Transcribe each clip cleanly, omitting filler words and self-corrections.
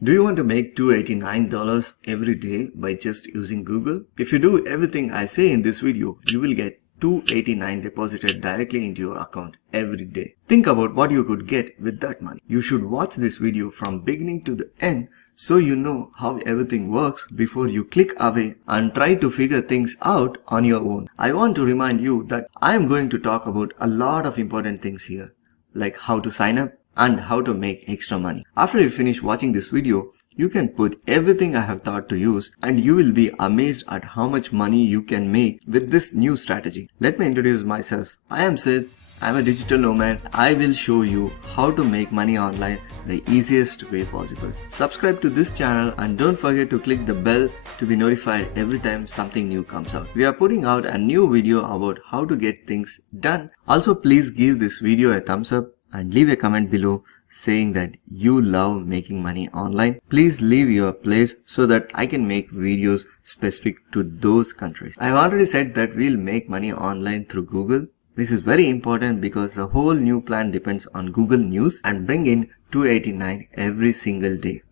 Do you want to make $289 every day by just using Google? If you do everything I say in this video, you will get $289 deposited directly into your account every day. Think about what you could get with that money. You should watch this video from beginning to the end so you know how everything works before you click away and try to figure things out on your own. I want to remind you that I am going to talk about a lot of important things here, like how to sign up and how to make extra money. After you finish watching this video, you can put everything I have taught to use and you will be amazed at how much money you can make with this new strategy. Let me introduce myself. I am Sid. I am a digital nomad. I will show you how to make money online the easiest way possible. Subscribe to this channel and don't forget to click the bell to be notified every time something new comes out. We are putting out a new video about how to get things done. Also, please give this video a thumbs up and leave a comment below saying that you love making money online. Please leave your place so that I can make videos specific to those countries. I have already said that we'll make money online through Google. This is very important because the whole new plan depends on Google News and bring in $289 every single day.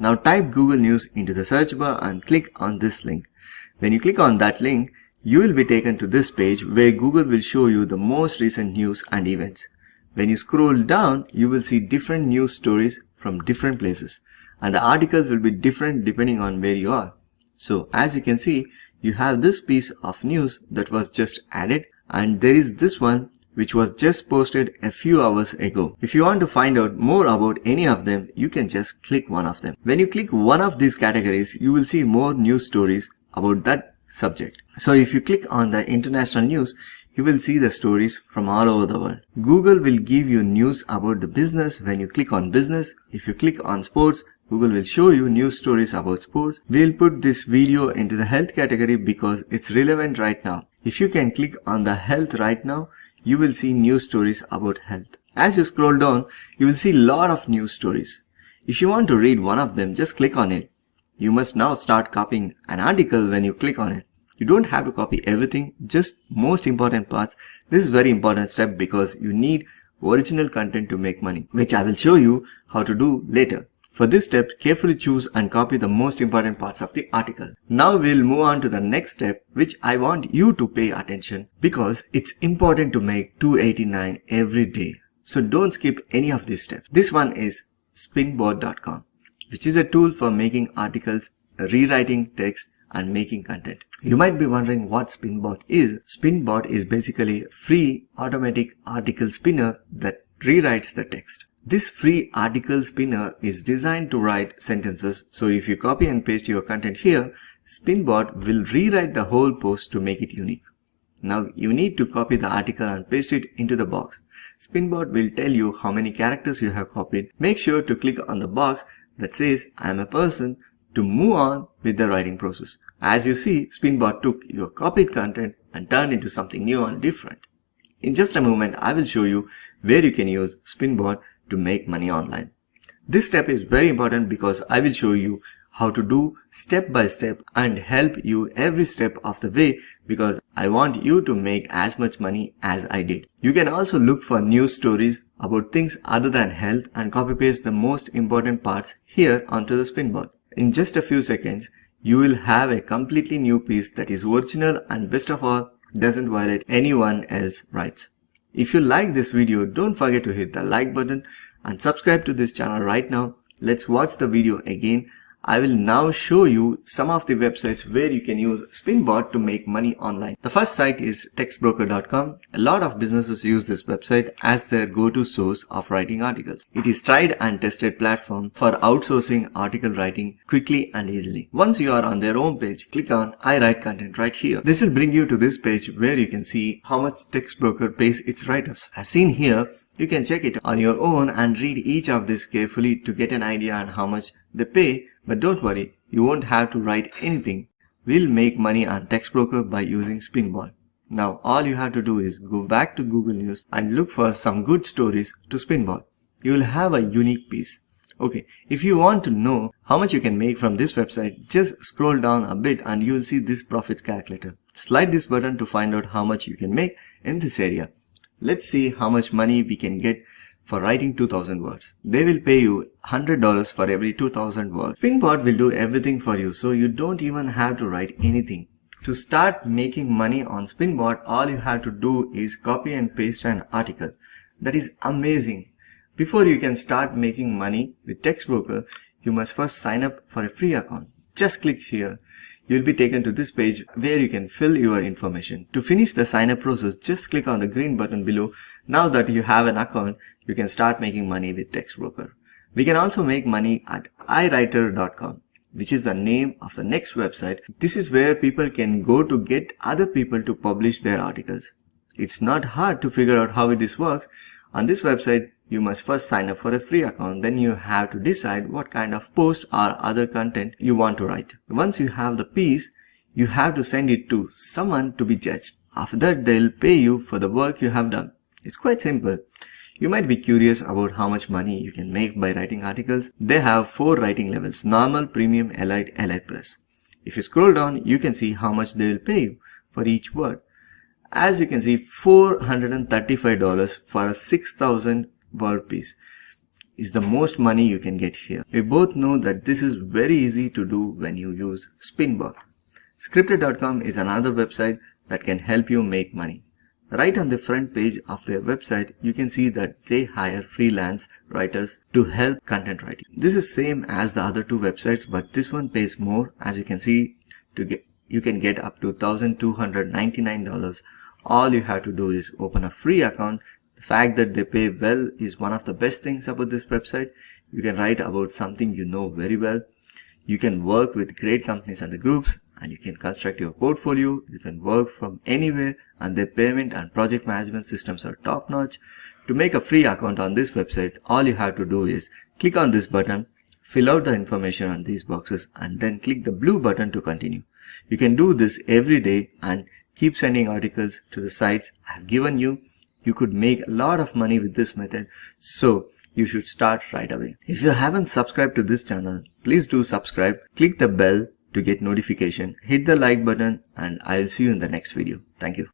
Now type Google News into the search bar and click on this link. When you click on that link, you will be taken to this page where Google will show you the most recent news and events. When you scroll down, you will see different news stories from different places and the articles will be different depending on where you are. So as you can see, you have this piece of news that was just added and there is this one which was just posted a few hours ago. If you want to find out more about any of them, you can just click one of them. When you click one of these categories, you will see more news stories about that subject. So if you click on the international news, you will see the stories from all over the world. Google will give you news about the business when you click on business. If you click on sports, Google will show you news stories about sports. We'll put this video into the health category because it's relevant right now. If you can click on the health right now, you will see news stories about health. As you scroll down, you will see a lot of news stories. If you want to read one of them, just click on it. You must now start copying an article when you click on it. You don't have to copy everything, just most important parts. This is a very important step because you need original content to make money, which I will show you how to do later. For this step, carefully choose and copy the most important parts of the article. Now we'll move on to the next step, which I want you to pay attention because it's important to make $289 every day. So don't skip any of these steps. This one is spinbot.com, which is a tool for making articles, rewriting text, and making content. You might be wondering what Spinbot is. Spinbot is basically a free automatic article spinner that rewrites the text. This free article spinner is designed to write sentences. So if you copy and paste your content here, Spinbot will rewrite the whole post to make it unique. Now you need to copy the article and paste it into the box. Spinbot will tell you how many characters you have copied. Make sure to click on the box that says I am a person to move on with the writing process. As you see, Spinbot took your copied content and turned into something new and different. In just a moment, I will show you where you can use Spinbot to make money online. This step is very important because I will show you how to do step by step and help you every step of the way because I want you to make as much money as I did. You can also look for news stories about things other than health and copy paste the most important parts here onto the Spinbot. In just a few seconds, you will have a completely new piece that is original and best of all, doesn't violate anyone else's rights. If you like this video, don't forget to hit the like button and subscribe to this channel right now. Let's watch the video again. I will now show you some of the websites where you can use Spinbot to make money online. The first site is textbroker.com. A lot of businesses use this website as their go-to source of writing articles. It is tried and tested platform for outsourcing article writing quickly and easily. Once you are on their home page, click on I write content right here. This will bring you to this page where you can see how much Textbroker pays its writers. As seen here, you can check it on your own and read each of this carefully to get an idea on how much they pay. But don't worry, you won't have to write anything. We'll make money on Textbroker by using Spinbot. Now all you have to do is go back to Google News and look for some good stories to Spinbot. You will have a unique piece. Okay, if you want to know how much you can make from this website, just scroll down a bit and you will see this profits calculator. Slide this button to find out how much you can make in this area. Let's see how much money we can get for writing 2000 words. They will pay you $100 for every 2000 words. Spinbot will do everything for you, so you don't even have to write anything. To start making money on Spinbot, all you have to do is copy and paste an article. That is amazing. Before you can start making money with TextBroker, you must first sign up for a free account. Just click here. You'll be taken to this page where you can fill your information. To finish the sign up process, just click on the green button below. Now that you have an account, you can start making money with TextBroker. We can also make money at iWriter.com, which is the name of the next website. This is where people can go to get other people to publish their articles. It's not hard to figure out how this works. On this website, you must first sign up for a free account. Then you have to decide what kind of post or other content you want to write. Once you have the piece, you have to send it to someone to be judged. After that, they'll pay you for the work you have done. It's quite simple. You might be curious about how much money you can make by writing articles. They have 4 writing levels: normal, premium, elite, elite plus. If you scroll down, you can see how much they will pay you for each word. As you can see, $435 for a 6,000 word piece is the most money you can get here. We both know that this is very easy to do when you use Spinbot. Scripted.com is another website that can help you make money. Right on the front page of their website, you can see that they hire freelance writers to help content writing. This is same as the other 2 websites, but this one pays more. As you can see, you can get up to $1,299. All you have to do is open a free account. The fact that they pay well is one of the best things about this website. You can write about something you know very well. You can work with great companies and the groups, and you can construct your portfolio. You can work from anywhere, and their payment and project management systems are top notch. To make a free account on this website, all you have to do is click on this button, fill out the information on these boxes, and then click the blue button to continue. You can do this every day and keep sending articles to the sites I have given you. You could make a lot of money with this method, so you should start right away. If you haven't subscribed to this channel, please do subscribe. Click the bell to get notification. Hit the like button, and I will see you in the next video. Thank you.